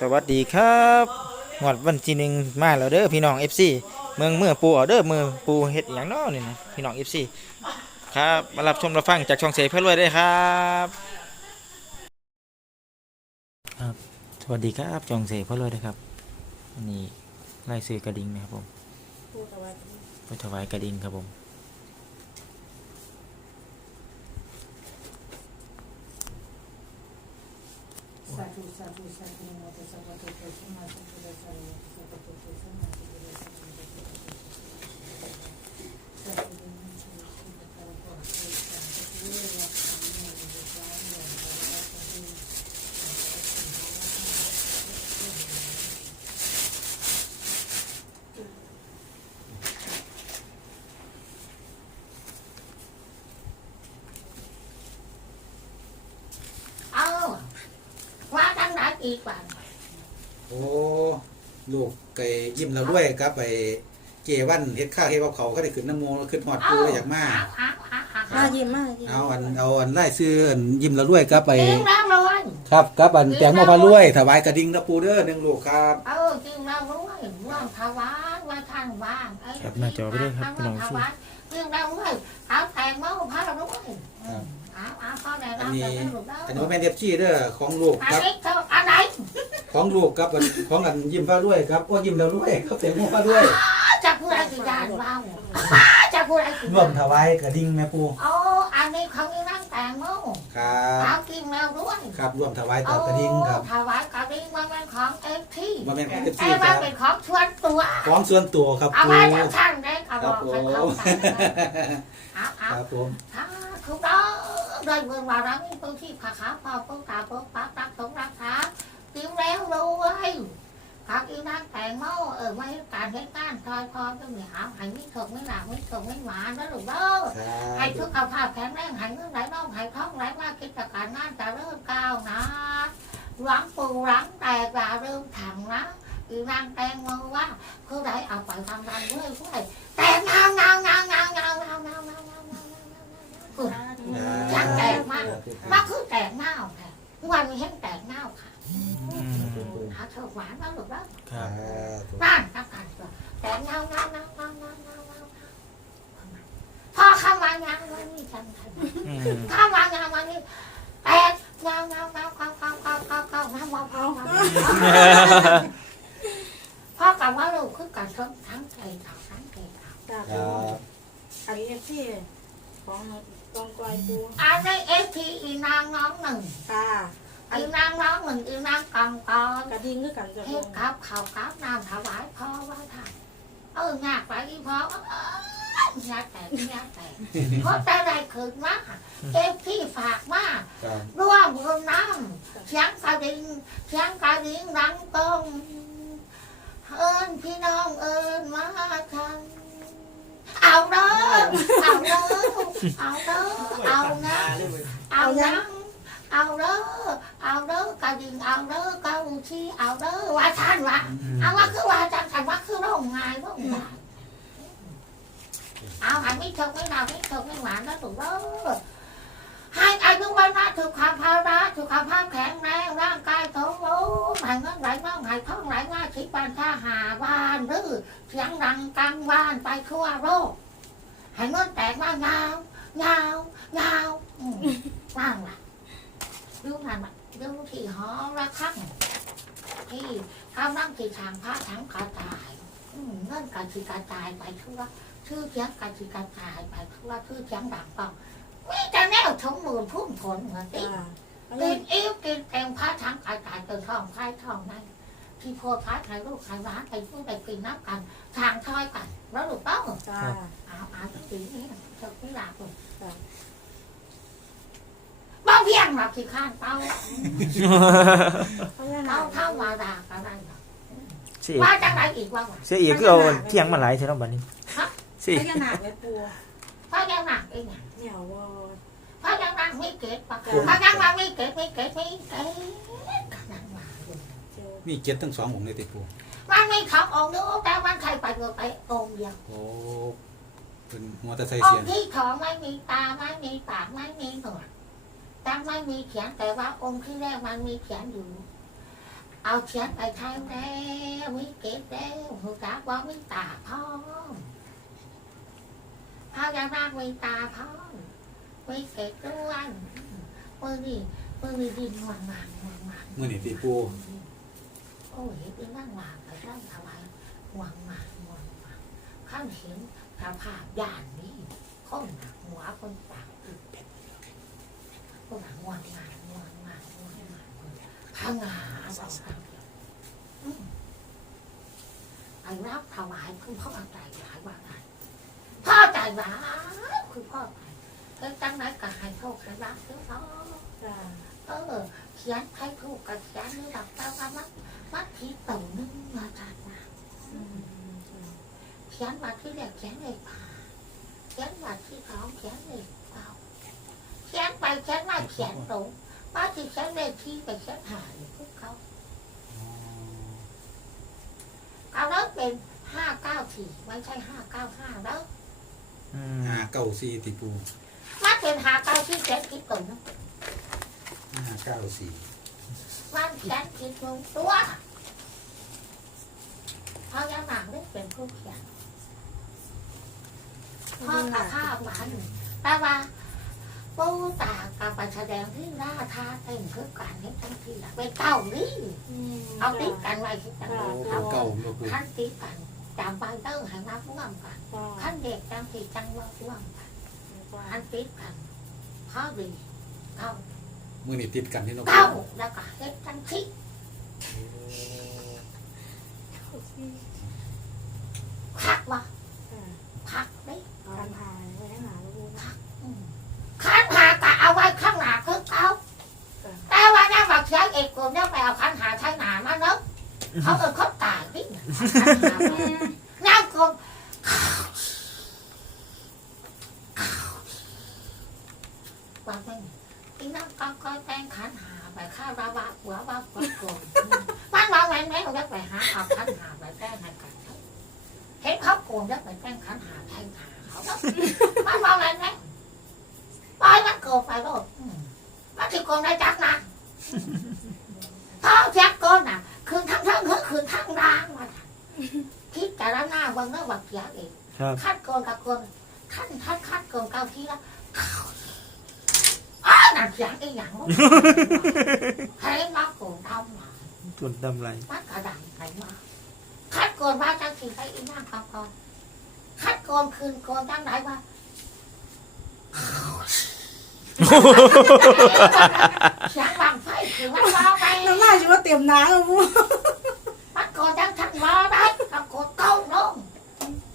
สวัสดีครับหวดวันที่หนึ่งมาแล้วเด้อพี่น้องเอฟซีเมืองเมื่อปูออเด้อเมืองปูเห็ดอย่างน้อนี่นะพี่น้องเอฟซีครับมารับชมรับฟังจากช่องเสพเพื่อรวยได้ครับครับ สวัสดีครับช่องเสพเพื่อรวยนะครับนี่ไล่ซื้อกระดิ่งนะครับผมผู้ถวายกระดิ่งครับผม Gracias. จังไหนอีกบ้างโอ้ลูกไก่ยิ้มเราด้วยครับไปเกวันเฮ็ดข้าวเฮ็ดกับเขาวก็ได้ขึ้นน้ำโมขึ้นหอดปูเลยอยากมาเอาเอาเอาเอามายิ้มมายิ้มเอาอันเอาอันไล่ซื้ออันยิ้มเราด้วยครับไป จริงแล้วเลยครับครับอันแตงโมพารวยถวายกระดิ่งนะปูเด้อหนึ่งลูกครับ เออจริงแล้วเลยว่างทวารว่าท่านว่างเอ้ยครับหน้าจอไปด้วยครับพี่น้องทวารจริงแล้วเลยเอาแตงโมพาเราด้วยครับเนี่ไอ้หนวดนนี้ อันนี้ผมแมนเดฟซีเด้อของลูกครับของลูกครับอันของกันยิ้มฟ้าด้วยครับก็ยิ้มแล้วด้วยครับเสียงฟ้าด้วยจากผู้ไรสุดยอดว้าวจากผู้ไรกี่รวดามนถวายกระดิ่งแม่ปู ครับเอากินแมวด้วยครับร่วมถวายต่อกระดิ่งครับถวายกระดิ่งมันเป็นของเอฟทีว่าแม่นของเอฟซีแต่คว่ารับเป็นของชวนตัวของส่วนตัวครับเอาปูไว้จากท่านได้กระคบรัอบกผให้มเขาใส่เอาเอาครับผมถ้าถูกต้องได้เงินมาแล้วนี่ตัวที่ขาขาพอปุ๊บตาปุ๊บปั๊บรักสงรักษาติ้วแล้วรวย พักอีนั่งแต่งโม่เออไม่การให้การทอยพอก็มีหาหายไม่ถกไม่หลับไม่ถกไม่หวานนะลูกเด้อให้ทุกเอาภาพแข็งแรงหายเงินไหลน้องหายท้องไหลมากิจการงานจะเริ่มก้าวนะหลังปูหลังแตกอย่าเริ่มถังนะอีนางแตงโมว่าผู้ใดเอาไปทำงานด้วยผู้ใดแต่งงานงานงานงานงานงานงานงานงานงานอยากแตกมากมาคือแตกเน่าค่ะวันนี้เห็นแตกเน่าค่ะอืม หาเถอะหวานแล้วหรือเปล่าครับบ้านตั้งกันตัวแตกเน่าเน่าเน่าเน่าเน่าเน่าเน่าพอเข้ามางานวันนี้จังค่ะอืมเข้ามางานวันนี้แตกเน่าเน่าเน่าเน่าเน่าเน่าเน่าเน่าเน่าเน่าเน่าเน่าพ่อกับว่าลูกคือการทั้งทั้งใจเขาทั้งใจเขาจ้าครับอันนี้ที่ของกองกอยปูอันนี้เอฟทีอีนางน้องหนึ่งค่ะ อีนางน้องเหนึ่งอีนางกองกอนกระดิ่งคือกันจะเทปูพครับเขาครับน้ำถวายพ่อว่าท่านเอองากไปอีพ่อเอองากแต่งากแต่เพราะแต่ใดคืนมาเอฟที่ฝากมาครับร่วมรวมน้ำเสียงกระดิ่งเสียงกระดิ่งดังกองเอิญพี่น้องเอิญมาทันเอาเด้อเอาเด้อเอาเด้อเอานะเอานะเอาเด้อ เอาเด้อกระดิ่งเอาเด้อกระอุชีเอาเด้อว่าท่านว่าเอาว่าคือว่าจังสันว่าคือโรงงานโรงงานเอาหันไม่เถิกไม่นาไม่เถิกไม่หวานนะถูกเด้อให้อายุวันนะสุขภาระสุขภาพแข็งแรงร่างกายสมบูรณ์หายเงินไหลน้องหายท้องไหลมาชิบานท่าหาบ้านหรือเสียงดังกลางบ้านไปทั่วโลกหายเงินแตกมาเงาเงาเงาอืมว่างล่ะดูมันมา ดูที่หอระฆังที่กำลังที่ทางพระทั้งกระจายอืมเงินกระชิกระจายไปทั่วชื่อเสียงกระชิกระจายไปทั่วชื่อเสียงดังปังมีแต่แนวชมมือพุ่มผลเหมือนติจ้าอันกินี้นอิ่วกินเต็มผ้าทั้งกายกายเติมท้องพายท้องนั่นที่โพธิ์พายถ่ายรูปถ่ายร้านไปพูดไปกินน้ำกัน ทางทอยกันแล้วลูกเต้าจ้าเอาเอาสีนี้เธอไม่หลับเลยบ้าเพียงหลับที่ข้างเต้าพญานาเต้าคเท่ามาด่ากันได้หรอเสียว่าจังไรอีกว่าเสียอีกคือเอาเที่ยงมาหลายใช่ไหมบัดนี้เสียพญานาคไว้ปูเพราะยังหนักเองไงเนี่ยวอเพราะยังหนักไม่เก็บปะเพราะยังหนักไม่เก็บไม่เก็บไม่เก็บกันนั่งมาอยู่เจียวมีเจ็ดทั้งสององค์ในติปูมันมีสององค์นึกแต่มันใครไปเกิดไปองค์เดียวโอ้เป็นหัวตะไซอเสีงยนค์ที่สองไม่มีตาไม่มีปากไม่มีหนวด แต่ไม่มีเขียนแต่ว่าองค์ที่แรกมันมีเขียนอยู่ เอาเขียนไปทางแล้ววิเก็บแล้วหูจักว่าวิตาพร้อมพายานางวิตาพร้อมวิเก็บด้วยมือนี่มือนี่ดินหวานหวานหวานหวานมื้อนี้ติปูโอ้ยเป็นนั่งหวานไปนั่งถวายหวานหวานหวานหวานข้างเห็นสภาพย่านนี้คนหนักหัวคนปากอึดค นหนักหวานหวานวานหวานวานหวานข้างาบอกทางเดียวอืมไอ้รับถวายคุณพ่อใจร้ายว่าไงพ่อใจร้ายคุณพ่อใจเฮ้ยจังไหนก็ให้โชคให้รับเด้อพ่อจ้าเออเขียนให้ถูกกับเขียนนี่หลักแต่ว่ามันมันที่ตึงนึงมาจากนะอืมเขียนมาที่แรกเขียนเลยผ่าเขียนมาที่สองเขียนเลย เก้าเขียนไปเขียนมาเขียนตรงมาที่เขียนเลขที่ไปเขียนหายพวกเขาเอาแล้วเป็นห้าเก้าสี่ไม่ใช่ห้าเก้าห้าแล้วอืมห้าเก้าสี่ติปูมาเป็นห้าเก้าที่เขียนที่ตรงนะห้าเก้าสี่มันเขียนผิดลงตัวเขายังหนังได้เป็นผู้เขียนพ่อกับข้าวหวานแต่ว่า ปูตากับไปแสดงที่หน้าทาเต็มคือการเห็นทั้งทีละเป็นเก้านี่อืมเอาติดกันไว้ที่กันโอ้เอาเก้าเนาะปูขั้นติดกันจำไปเตอร์ให้นับร่วมกันจ้าขั้นเด็กจังสีจังว่าร่วมกันขั้นติดกันข้อดีเก้ามื้อนี้ติดกันที่เนาะปูเก้าแล้วก็เฮ็ดทั้งที่พักวะพักนี่ การทายไว้ให้หาลูก อืมขันหากะเอาไว้ข้างหน้าคือเก้า แต่ว่าน้าบอกเสียงเอกกลมเนี่ยไปเอาขันหาใช้หนามาเนอะ เขาเออเขาตายดิน้ำกลมว่าไม่ที่น้ำก้นก้อยแป้งขันหาไปข้าวราบะหัวบะหัวกลมมันมาแหวนแม่เราไปหาเอาขันหาไปแป้งให้กันเห็นเขาโกงเนี่ยไปแป้งขันหาแทงหาเขามันมาแหวนแม่ปล่อยมันโกงไปก็มันที่โกงได้จักนะท้องแจ็คก้นะ คืนทั้งทั้งคือคืนทั้งร่างมาคิดแต่ละหน้าวันนั้นวันเกียเองครับคัดโกนกับโกนขั้นคัดคัดโกนเก้าทีละอ้าวหนักเสียงไอ้หยังวะให้มาโกนดำมาส่วนดำไรมันกระดังไปมาคัดโกนว่าจังสีไปอีนั่งกับโกนคัดโกนคืนโกนจังไหนวะเสียงบังไฟคือมันว่าไปน้ำลายจะว่าเตรียมน้ำอะพูมัน ก็ยังทันรอได้ก็กดเต้าลง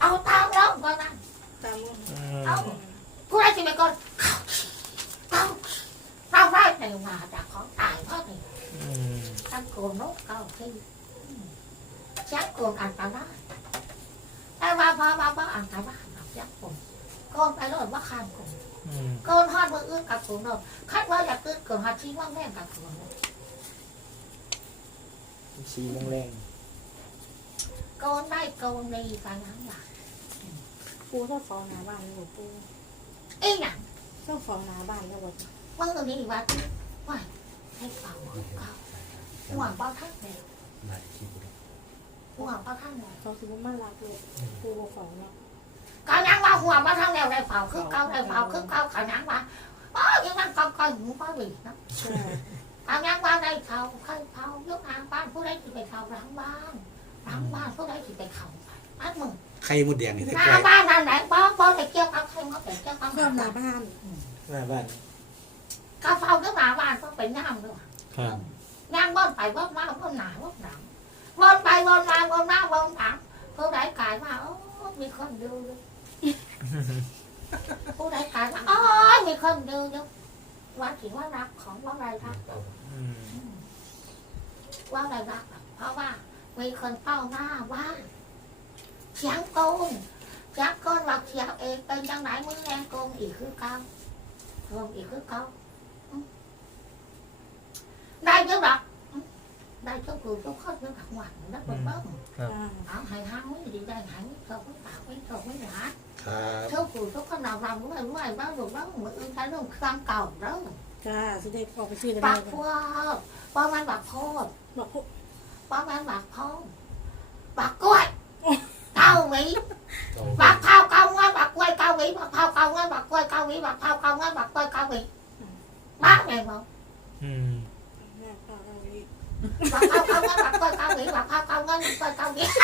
เอาเต้าลงก็นั่นตามมืออืเอามผู้ใดจะไปกดเต้าเต้าได้แต่มาจากของตายเพราะนี่ตั้งโกนนกเก้าที่ยักษ์โกนอันตรายแต่ว่าพอมาว่าอันตรายแบบยักษ์โกนโกนไปเลยว่าข้ามโกนอืมโกนฮอดมืออื่นกับโกนนกคัดว่าอยากตื่นเกินฮอดที่ว่างแม่งกับโกนนกสีแรง โกนได้โกนดีกันทั้งหลายปูชอบฟองหน้าบ้านเลยบอกปูไอ้หนังชอบฟองหน้าบ้านเลยบอกเมื่อนี้ว่าว่าให้เป่าเก่าห่วงเป่าทั้งเลยหลายคลิปเลยห่วงเป่าทั้งเลยเขาคิดว่ามันรักเลยปูบอกฟองเนาะก็ยังว่าห่วงเป่าทั้งแล้วได้เป่าคือเก่าได้เป่าคือเก่าขยันว่าอ๋อยังนั่งกองกอยหูป้าหลีนะจ้าเอายังว่าได้เผาใครเผายกอ่างบ้านผู้ใดที่ไปเผาหลังบ้าน หลังบ้านผู้ใดที่ไปเผาอันมึงไข่มดแดงนี่ได้หน้าไก่บ้านนั่นไหนบ้านบ้านไปเกี่ยวกับใครมาไปเกี่ยวกับชอบหน้าบ้านหน้าบ้านก็เผาก็หน้าบ้านก็เป็นย่ามด้วยครับย่างบ้านไปบ้านมาบ้านหนาบ้านหลังบ้านไปบ้านมาบ้านมาบ้านหลังผู้ใดกลายมาโอ้มีคนดูเลยผู้ใดกลายมาอ๋อมีคนดูอยู่ว่าถือว่ารักของว่าอะไรรักอืมว่าอะไรรักอะเพราะว่า มีคนเฝ้าหน้าบ้านเสียงโกงเสียงโกงหลักเสียงเองเป็นจังไหนมือแรงโกงอีกคือเก้าโกงอีกคือเก้าอืมได้เยอะหรอกอืมได้เจ้ากูเจ้าข้อเจ้าถังหวานนักบนบ้างจ้าเอาให้ห้างไม่ดีได้หายไม่ตกไม่ปากไม่ตกไม่หนาครับเจ้ากูเจ้าข้อหนาวรำด้วยด้วยบ้างหรือบ้างมืออื่นใช้เรื่องเครื่องเก่าแล้วจ้าสิเด็กออกไปซื้อกันปาได้กพวกว่ามันแบบโคตรบอกพวกป้าแม่บักพงบักกล้วยเก้าหวีบักเผาเก้าง้อยบักกล้วยเก้าหวีบักเผาเก้าง้อยบักกล้วยเก้าหวีบักเผาเก้าง้อยบักกล้วยเก้าหวีบ้าแม่บอกอืมบักเผาเก้าง้อยบักกล้วยเก้าหวีบักเผาเก้าง้อยบักกล้วยเก้าหวีเ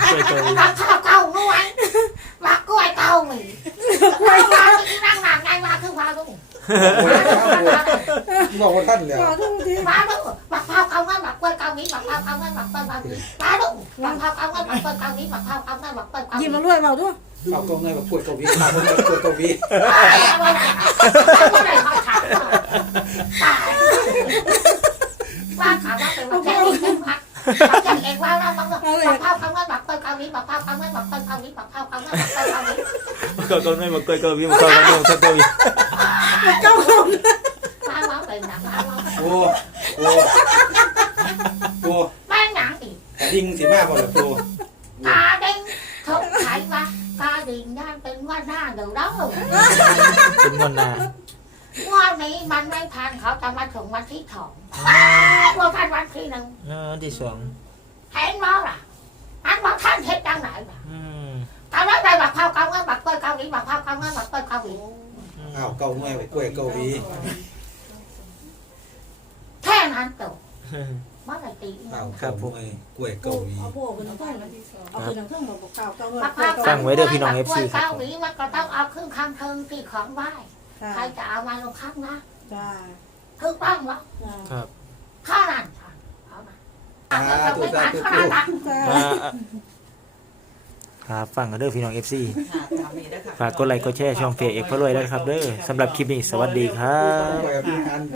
คยเจอบักเผาเก้าง้อยบักกล้วยเก้าหวีกล้วยเก้าหวีนั่งหนังไงมาคือมาลูกบอกว่าท่านแล้วบอกทุกทีมาลูกบักเผาเก้าง้อยบักกล้วยเก้าหวีบักเผาเก้าง้อยบักก ล้วยเก้าหวีมาลูกบักเผาเกาง้อยบักกล้วยเก้าหวีบักเผาเกาง้อยบักกล้วยเก้าหวียิ้มมาด้วยบอกด้วยเอาก็เงยแบบกล้วยเกาหลีเอาก็เงยกล้วเกาหลีว่าถาว่าเป็นว่าแค่นี้เป็นพักจะเองว่าเราต้องบักเผาคำว่าบักเปิดเกาหลีบักเผาคำว่าบักเปิดเกาหลีบักเผาคำว่าบักเปิดเกาหลีก็ก็ไม่มาเกยก็มีมาก็ก็สักตัว เจ้าของมาว่าเป็นหนังมาว่าโอ้โอ้โอ้แม่หนังอีกแต่ดิ่งสิมาบ่ล่ะโตกาเด้งทงไขว่ากาดิ่งย่นเป็นว่าหน้าเดี๋ยวเราเป็นวันนาว่านี้มันไม่ทันเขาจะมาถึงวันที่สองว่าทันวันที่หนึ่งเออที่สองเห็นมั้งล่ะอันว่าท่านเฮ็ดจังไหนล่ะอืมตอนนั้นไปบักเผาคำว่าบักเปิดเกาหลีบักเผาคำว่าบักเปิดเกาหลี อ้าวเกาเงยไปกล้วยเกาหลีแค่นั้นจบเมื่อไหร่ตีอ้าวเกาเงยกล้วยเกาหลีเอาพวกเป็นทั้งเอาเป็นทั้งบอกบอกเก่าเก่าเงินฟังไว้เด้อพี่น้อง FC ครับ เก้าหวีมันก็ต้องเอาครึ่งคำเทิงที่ของไหว้ค่ะใครจะเอามาลงข้างนะจ้าถูกต้องวะจ้าข้านั่นค่ะเอามาสาธุสาธุข้านั่นนะจ้าอ่า ครับฟังกันเด้อพี่น้อง FC ฝากกดไลค์กดแชร์ช่องเฟซเอกพะรวยด้วยนะครับเด้อสำหรับคลิปนี้สวัสดีครับกล้วยอภิหาร